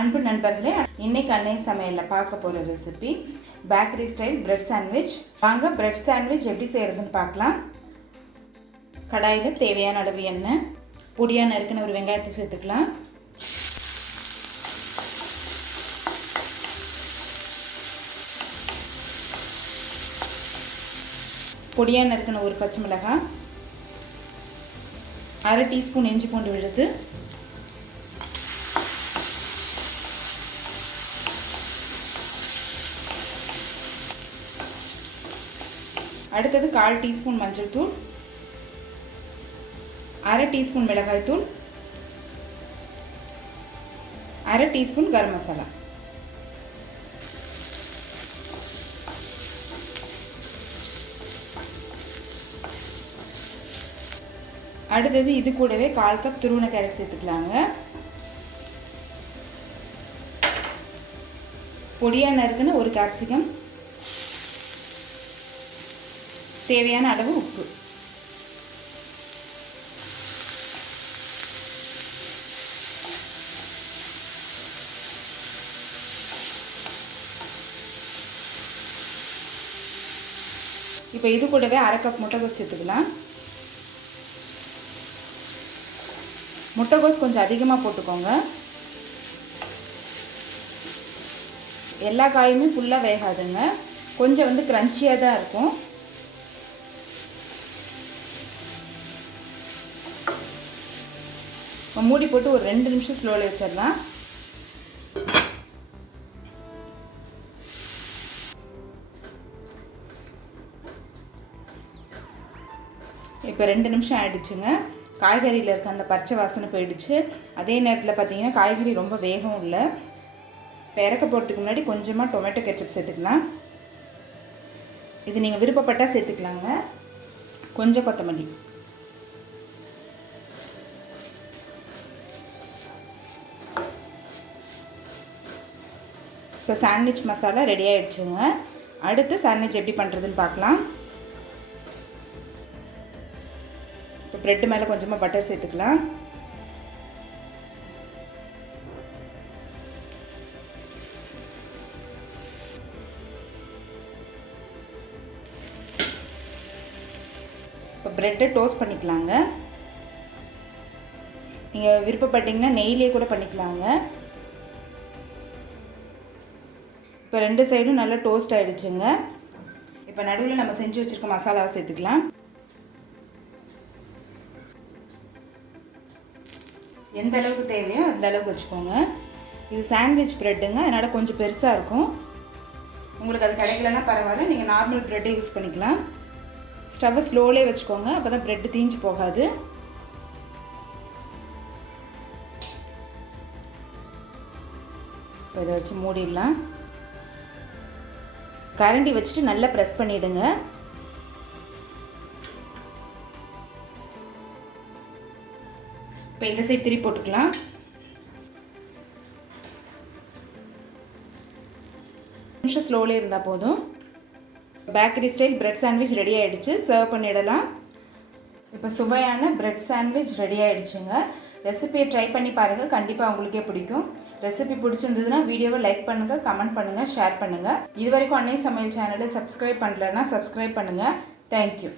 அன்பு நண்பர்களே, இன்னைக்கு அன்னை சமையலில் பார்க்க போகிற recipe bakery style bread sandwich. வாங்க பிரெட் சாண்ட்விச் எப்படி செய்கிறதுன்னு பார்க்கலாம். கடாயில் தேவையான அளவு எண்ணெய், பொடியாக நறுக்கின ஒரு வெங்காயத்தை சேர்த்துக்கலாம். பொடியாக நறுக்கின ஒரு பச்சை மிளகாய், அரை டீஸ்பூன் இஞ்சி பூண்டு விழுது, அடுத்தது 1/4 டீஸ்பூன் மஞ்சள் தூள், அரை டீஸ்பூன் மிளகாய் தூள், அரை டீஸ்பூன் கரம் மசாலா. அடுத்தது இது கூடவே 1/4 கப் துருவன கேரட் சேர்த்துக்கலாங்க. பொடியாக நறுக்குன்னு ஒரு கேப்சிகம், தேவையான அளவு உப்பு. இப்போ இது கூடவே அரை கப் முட்டைகோஸ் சேர்த்துக்கலாம். முட்டைகோஸ் கொஞ்சம் அதிகமாக போட்டுக்கோங்க. எல்லா காயுமே ஃபுல்லாக வேகாதுங்க, கொஞ்சம் க்ரன்ச்சியாக தான் இருக்கும். மூடி போட்டு ஒரு 2 நிமிஷம் ஸ்லோவில் வச்சிடலாம். இப்போ 2 நிமிஷம் ஆயிடுச்சுங்க. காய்கறியில் இருக்க அந்த பச்சை வாசனை போயிடுச்சு. அதே நேரத்தில் பார்த்தீங்கன்னா காய்கறி ரொம்ப வேகம் இல்லை. இப்போ இறக்க போகிறதுக்கு முன்னாடி கொஞ்சமாக டொமேட்டோ கெச்சப் சேர்த்துக்கலாம். இது நீங்கள் விருப்பப்பட்டால் சேர்த்துக்கலாங்க. கொஞ்சம் கொத்தமல்லி. இப்போ சாண்ட்விச் மசாலா ரெடி ஆகிடுச்சுங்க. அடுத்து சாண்ட்விச் எப்படி பண்ணுறதுன்னு பார்க்கலாம். இப்போ ப்ரெட்டு மேலே கொஞ்சமாக பட்டர் சேர்த்துக்கலாம். இப்போ ப்ரெட்டை டோஸ்ட் பண்ணிக்கலாங்க. நீங்கள் விருப்பப்பட்டீங்கன்னா நெய்யிலே கூட பண்ணிக்கலாங்க. இப்போ 2 சைடும் நல்லா டோஸ்ட் ஆகிடுச்சுங்க. இப்போ நடுவில் நம்ம செஞ்சு வச்சுருக்க மசாலாவை சேர்த்துக்கலாம். எந்த அளவுக்கு தேவையோ அந்த அளவுக்கு வச்சுக்கோங்க. இது சாண்ட்விச் ப்ரெட்டுங்க, அதனால் கொஞ்சம் பெருசாக இருக்கும். உங்களுக்கு அது கிடைக்கலன்னா பரவாயில்ல, நீங்கள் நார்மல் ப்ரெட்டை யூஸ் பண்ணிக்கலாம். ஸ்டவ்வை ஸ்லோலே வச்சுக்கோங்க, அப்போ தான் ப்ரெட்டு தீஞ்சு போகாது. இப்போ இதை வச்சு மூடிடலாம். கரண்டி வச்சுட்டு நல்லா ப்ரெஸ் பண்ணிவிடுங்க. இப்போ இந்த சைடு திருப்பி போட்டுக்கலாம். நிமிஷம் ஸ்லோலே இருந்தால் போதும். Bakery style bread sandwich ready ஆகிடுச்சு. சர்வ் பண்ணிடலாம். இப்போ சுவையான பிரெட் சாண்ட்விச் ரெடி ஆகிடுச்சுங்க. ரெசிபியை ட்ரை பண்ணி பாருங்கள், கண்டிப்பாக உங்களுக்கே பிடிக்கும். ரெசிபி பிடிச்சிருந்ததுன்னா வீடியோவை லைக் பண்ணுங்கள், கமெண்ட் பண்ணுங்கள், ஷேர் பண்ணுங்கள். இது வரைக்கும் அன்னை சமையல் சேனலை சப்ஸ்கிரைப் பண்ணலன்னா சப்ஸ்கிரைப் பண்ணுங்கள். தேங்க்யூ.